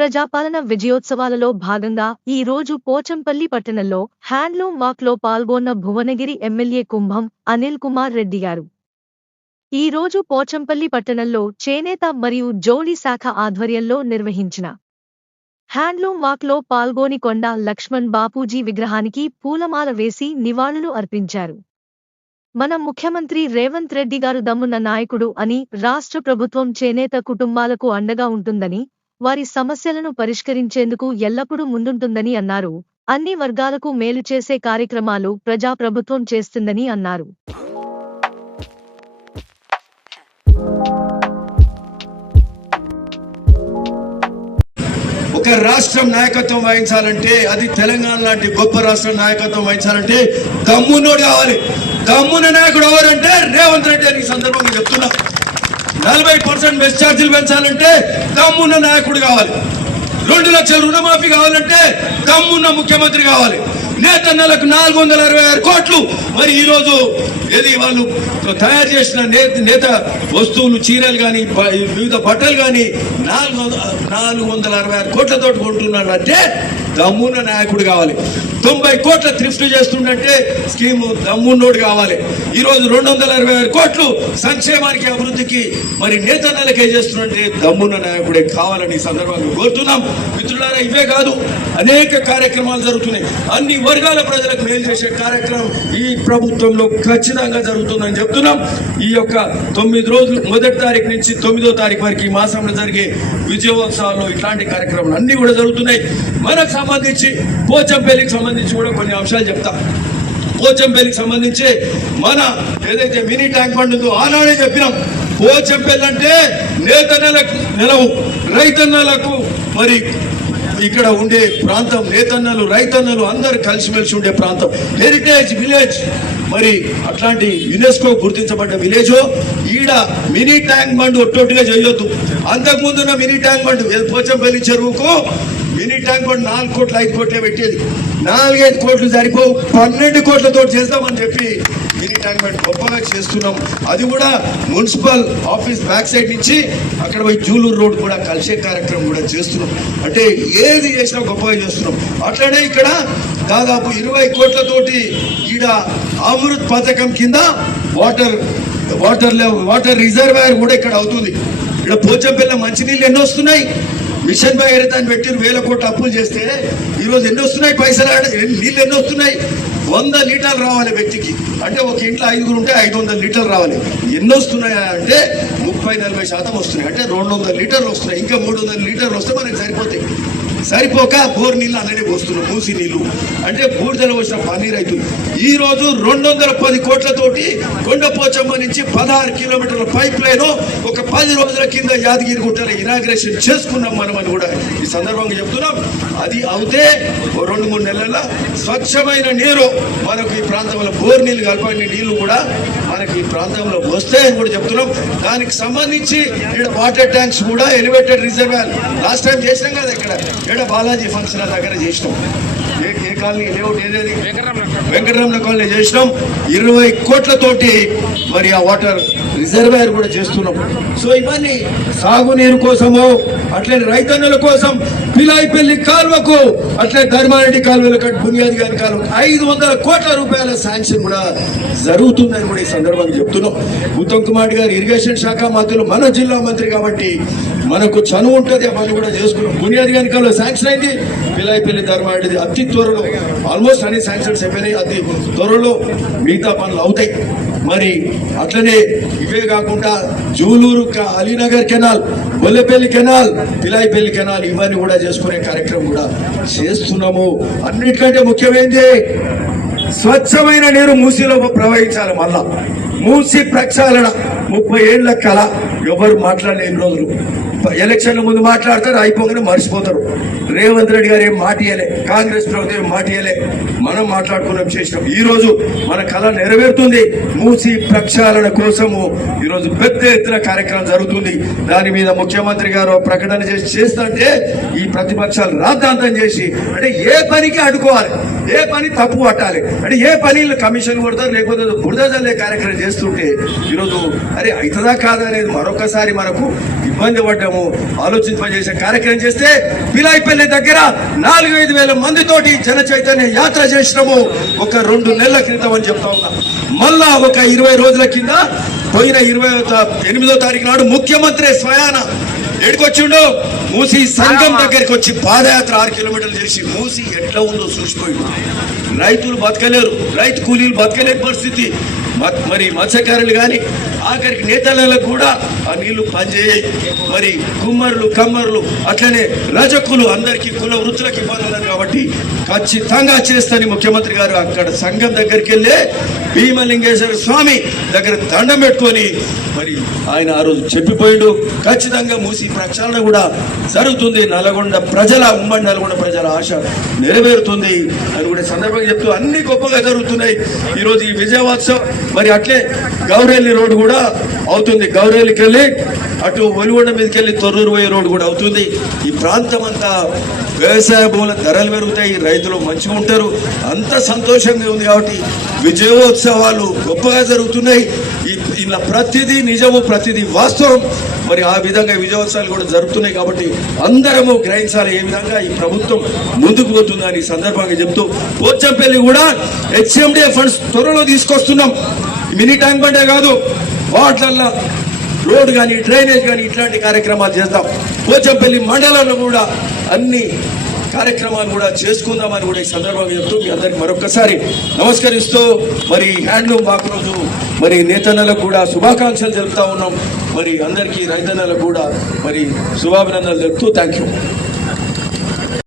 ప్రజాపాలన విజయోత్సవాలలో భాగంగా ఈ రోజు పోచంపల్లి పట్టణంలో హ్యాండ్లూమ్ వాక్లో పాల్గొన్న భువనగిరి ఎమ్మెల్యే కుంభం అనిల్ కుమార్ రెడ్డి గారు. ఈ రోజు పోచంపల్లి పట్టణంలో చేనేత మరియు జౌళి శాఖ ఆధ్వర్యంలో నిర్వహించిన హ్యాండ్లూమ్ వాక్లో పాల్గొని కొండా లక్ష్మణ్ బాపూజీ విగ్రహానికి పూలమాల వేసి నివాళులు అర్పించారు. మన ముఖ్యమంత్రి రేవంత్ రెడ్డి గారు దమ్మున్న నాయకుడు అని, రాష్ట్ర ప్రభుత్వం చేనేత కుటుంబాలకు అండగా ఉంటుందని, వారి సమస్యలను పరిష్కరించేందుకు ఎల్లప్పుడూ ముందుంటుందని అన్నారు. అన్ని వర్గాలకు మేలు చేసే కార్యక్రమాలు ప్రజాప్రభుత్వం చేస్తుందని అన్నారు. ఒక రాష్ట్రం నాయకత్వం వహించాలంటే, అది తెలంగాణ లాంటి గొప్ప రాష్ట్రం నాయకత్వం వహించాలంటే దమ్మునోడు కావాలి. దమ్మున నాయకుడు ఎవరంటే రేవంత్ రెడ్డి అని సందర్భంగా చెప్తున్నా. 40% బెస్ ఛార్జీలు పెంచాలంటే దమ్మున్న నాయకుడు కావాలి. 2 లక్షల రుణమాఫీ కావాలంటే దమ్మున్న ముఖ్యమంత్రి కావాలి. నేతన్నలకు 466 కోట్లు. మరి ఈరోజు ఏది వాళ్ళు తయారు చేసిన నేత వస్తువులు, చీరలు కానీ, వివిధ బట్టలు కానీ 466 కోట్లతో కొంటున్నాడంటే దమ్మున్న నాయకుడు కావాలి. 90 కోట్ల థ్రిఫ్ట్ చేస్తుండే స్కీము దమ్మున్నోడు కావాలి. ఈరోజు 266 కోట్లు సంక్షేమానికి, అభివృద్ధికి మరి నేతన్నలకే చేస్తుంటే దమ్మున్న నాయకుడే కావాలని సందర్భంగా కోరుతున్నాం. మిత్రులారా, ఇవే కాదు, అనేక కార్యక్రమాలు జరుగుతున్నాయి. అన్ని వర్గాల ప్రజలకు మేలు చేసే కార్యక్రమం ఈ ప్రభుత్వంలో ఖచ్చితంగా జరుగుతుందని చెప్తున్నాం. ఈ యొక్క 9 రోజులు, 1వ తారీఖు నుంచి 9వ తారీఖు వరకు ఈ మాసంలో జరిగే విజయోత్సవాల్లో ఇట్లాంటి కార్యక్రమాలు అన్ని కూడా జరుగుతున్నాయి. మనకు సంబంధించి పోచంపల్లికి సంబంధించి కూడా కొన్ని అంశాలు చెప్తా. పోచంపల్లికి సంబంధించి మన ఏదైతే మినీ ట్యాంక్ బండ్ ఉందో ఆనాడే చెప్పినాం. పోచంపల్లి అంటే నేతన్నలకు నెలవు, రైతన్నలకు మరి ఇక్కడ ఉండే ప్రాంతం, నేతన్నలు రైతన్నలు అందరు కలిసిమెలిసి ఉండే ప్రాంతం, హెరిటేజ్ విలేజ్. మరి అట్లాంటి యునెస్కో గుర్తించబడ్డ విలేజ్. ఈడ మినీ ట్యాంక్ బండ్ ఒట్టొట్టుగా చేయొద్దు. అంతకుముందున్న మినీ ట్యాంక్ బండ్ పోచంపల్లి చెరువుకు మినీ ట్యాంక్ బండ్ 4 కోట్లు 5 కోట్లే పెట్టేది. 4-5 కోట్లు సరిపోవు, 12 కోట్లతో చేస్తామని చెప్పి మినీ ట్యాంక్ బండ్ గొప్పగా చేస్తున్నాం. అది కూడా మున్సిపల్ ఆఫీస్ బ్యాక్ సైడ్ నుంచి అక్కడ పోయి జూలూరు రోడ్ కూడా కలిసే కార్యక్రమం కూడా చేస్తున్నాం. అంటే ఏది చేసినా గొప్పగా చేస్తున్నాం. అట్లనే ఇక్కడ దాదాపు 20 కోట్లతోటి ఈడ అమృత్ పథకం కింద వాటర్ రిజర్వాయర్ కూడా ఇక్కడ అవుతుంది. ఇక్కడ పోచంపల్లి మంచినీళ్ళు ఎన్నో వస్తున్నాయి. మిషన్ భగీరథ అని పెట్టి 1000 కోట్ల అప్పులు చేస్తే ఈరోజు ఎన్ని వస్తున్నాయి పైసలు, నీళ్ళు ఎన్ని వస్తున్నాయి? 100 లీటర్లు రావాలి వ్యక్తికి. అంటే ఒక ఇంట్లో 5 ఉంటే 500 లీటర్లు రావాలి. ఎన్ని వస్తున్నాయా అంటే 30-40% వస్తున్నాయి. అంటే 200 లీటర్లు వస్తున్నాయి. ఇంకా 300 లీటర్లు వస్తే మనకి సరిపోతాయి. సరిపోక బోర్ నీళ్ళు అలానే పోస్తున్నాం, మూసి నీళ్ళు. అంటే బూడిదలు వచ్చిన పన్నీరు అవుతుంది. ఈ రోజు 210 కోట్లతోటి కొండపోచమ్మ నుంచి 16 కిలోమీటర్ల పైప్ లైన్ ఒక 10 రోజుల కింద యాదగిరి గుట్టలో ఇనాగ్రేషన్ చేసుకున్నాం మనం అని కూడా ఈ సందర్భంగా చెప్తున్నాం. అది అవుతే 2-3 నెలల స్వచ్ఛమైన నీరు మనకు ఈ ప్రాంతంలో, బోర్ నీళ్ళు కలపని నీళ్లు కూడా మనకి ఈ ప్రాంతంలో వస్తాయని కూడా చెప్తున్నాం. దానికి సంబంధించి ఇక్కడ వాటర్ ట్యాంక్స్ కూడా, ఎలివేటెడ్ రిజర్వాయర్ లాస్ట్ టైం చేసినాం కదా ఇక్కడ బాలాజీ ఫంక్షన్ దగ్గర చేసినాం. ఏ కాలనీ లేఅవుట్ ఏదేది వెంకటరమణ కాలనీ చేసినాం. 20 కోట్లతోటి మరి ఆ వాటర్ రిజర్వాయర్ కూడా చేస్తున్నాం. సో ఇవన్నీ సాగునీరు కోసము, అట్లనే రైతన్నుల కోసం పిలాయిపల్లి కాలువకు, అట్లే ధర్మారెడ్డి కాలువల బునియాది గారి కాలువకు 500 కోట్ల రూపాయల శాంక్షన్ కూడా జరుగుతుందని కూడా ఈ సందర్భంగా చెప్తున్నాం. ఉత్తమ్ కుమార్ గారు ఇరిగేషన్ శాఖ మంత్రులు, మన జిల్లా మంత్రి కాబట్టి మనకు చనువు ఉంటుంది. అవన్నీ కూడా చేసుకున్నాం. బునియాది గారి కాలువ శాంక్షన్ అయింది. పిలాయిపల్లి ధర్మారెడ్డి అతి త్వరలో, ఆల్మోస్ట్ అన్ని శాంక్షన్స్ అయిపోయినాయి. అతి త్వరలో మిగతా పనులు అవుతాయి. మరి అట్లనే ఇవే కాకుండా Juluru Alinagar canal, Bollepalli canal, Pilaipalli canal, ఇవన్నీ కూడా చేసుకునే కార్యక్రమం కూడా చేస్తున్నాము. అన్నిటికంటే ముఖ్యమైనది స్వచ్ఛమైన నీరు మూసీలో ప్రవహించాలి. మళ్ళా మూసీ ప్రక్షాళన 30 ఏళ్ల కళ. ఎవరు మాట్లాడలేని రోజులు. ఎలక్షన్ల ముందు మాట్లాడతారు, అయిపోగానే మర్చిపోతారు. రేవంత్ రెడ్డి గారు ఏం మాట ఇయ్యలే, కాంగ్రెస్ ప్రభుత్వం ఏం మాట ఇయ్యలే. మనం మాట్లాడుకున్నాం, చేసినాం. ఈ రోజు మన కళ నెరవేరుతుంది. మూసి ప్రక్షాళన కోసము ఈరోజు పెద్ద ఎత్తున కార్యక్రమం జరుగుతుంది. దాని మీద ముఖ్యమంత్రి గారు ప్రకటన చేస్తుంటే ఈ ప్రతిపక్షాలు రాద్ధాంతం చేసి, అంటే ఏ పనికి అడ్డుకోవాలి, ఏ పని తప్పు పట్టాలి, అంటే ఏ పని కమిషన్ కొడతారు, లేకపోతే బురద జల్లే కార్యక్రమం చేస్తుంటే ఈరోజు అరే అవుతుందా కాదా అనేది మరొకసారి మనకు ఇబ్బంది పడ్డ అందరము ఆలోచింపజేసే కార్యక్రమం చేస్తే పిలాయిపల్లి దగ్గర 4-5 వేల మందితోటి జన చైతన్య యాత్ర చేసినాము ఒక 2 నెలల క్రితం అని చెప్తా ఉన్నా. మళ్ళా ఒక 20 రోజుల కింద పోయిన 28వ తారీఖు నాడు ముఖ్యమంత్రి స్వయాన ఎడుకొచ్చిండు మూసి సంఘం దగ్గరికి వచ్చి పాదయాత్ర 6 కిలోమీటర్లు చేసి మూసి ఎట్లా ఉందో చూసిపోయిండు. రైతులు బతకలేరు, రైతు కూలీలు బతకలేని పరిస్థితి. మరి మత్స్యకారులు కానీ ఆఖరికి నేతలకు కూడా ఆ నీళ్లు పనిచేయాయి. మరి కుమ్మరులు కమ్మరులు అట్లనే రజకులు అందరికీ కుల వృత్తులకు ఇబ్బందులు కాబట్టి ఖచ్చితంగా చేస్తాని ముఖ్యమంత్రి గారు అక్కడ సంఘం దగ్గరికి వెళ్ళి భీమలింగేశ్వర స్వామి దగ్గర దండం పెట్టుకొని మరి ఆయన ఆ రోజు చెప్పిపోయిండు. ఖచ్చితంగా మూసి ప్రక్షాళన కూడా జరుగుతుంది. ఉమ్మడి నల్గొండ ప్రజల ఆశ నెరవేరుతుంది అని కూడా సందర్భంగా చెప్తూ అన్ని గొప్పగా జరుగుతున్నాయి. ఈరోజు ఈ విజయోత్సవం మరి అట్లే గౌరెల్లి రోడ్డు కూడా అవుతుంది. గౌరెల్లికి వెళ్ళి అటు ఒలిగొండ మీదకి వెళ్ళి తొర్రూరు పోయే రోడ్డు కూడా అవుతుంది. ఈ ప్రాంతం అంతా వ్యవసాయ భూముల ధరలు పెరుగుతాయి, రైతులు మంచిగా ఉంటారు, అంత సంతోషంగా ఉంది. కాబట్టి విజయోత్సవాలు గొప్పగా జరుగుతున్నాయి. ఇలా ప్రతిదీ నిజము, ప్రతిదీ వాస్తవం. మరి ఆ విధంగా విజయోత్సవాలు కూడా జరుగుతున్నాయి. కాబట్టి అందరము గ్రహించాలి ఏ విధంగా ఈ ప్రభుత్వం ముందుకు పోతుందని సందర్భంగా చెప్తూ పోచంపల్లి కూడా హెచ్ఎండిఏ ఫండ్స్ త్వరలో తీసుకొస్తున్నాం. మినీ ట్యాంక్ బండే కాదు, వాటిల్లో రోడ్ కానీ డ్రైనేజ్ కానీ ఇట్లాంటి కార్యక్రమాలు చేద్దాం. పోచంపల్లి మండలంలో కూడా అన్ని కార్యక్రమాలు కూడా చేసుకుందామని కూడా ఈ సందర్భంగా చెప్తూ మీ అందరికి మరొకసారి నమస్కరిస్తూ మరి హ్యాండ్లూమ్ వాక్ రోజు మరి నేతన్నలకు కూడా శుభాకాంక్షలు తెలుపుతా ఉన్నాం. మరి అందరికీ రైతన్నలకు కూడా మరి శుభాభినందనలు తెలుపుతూ థ్యాంక్ యూ.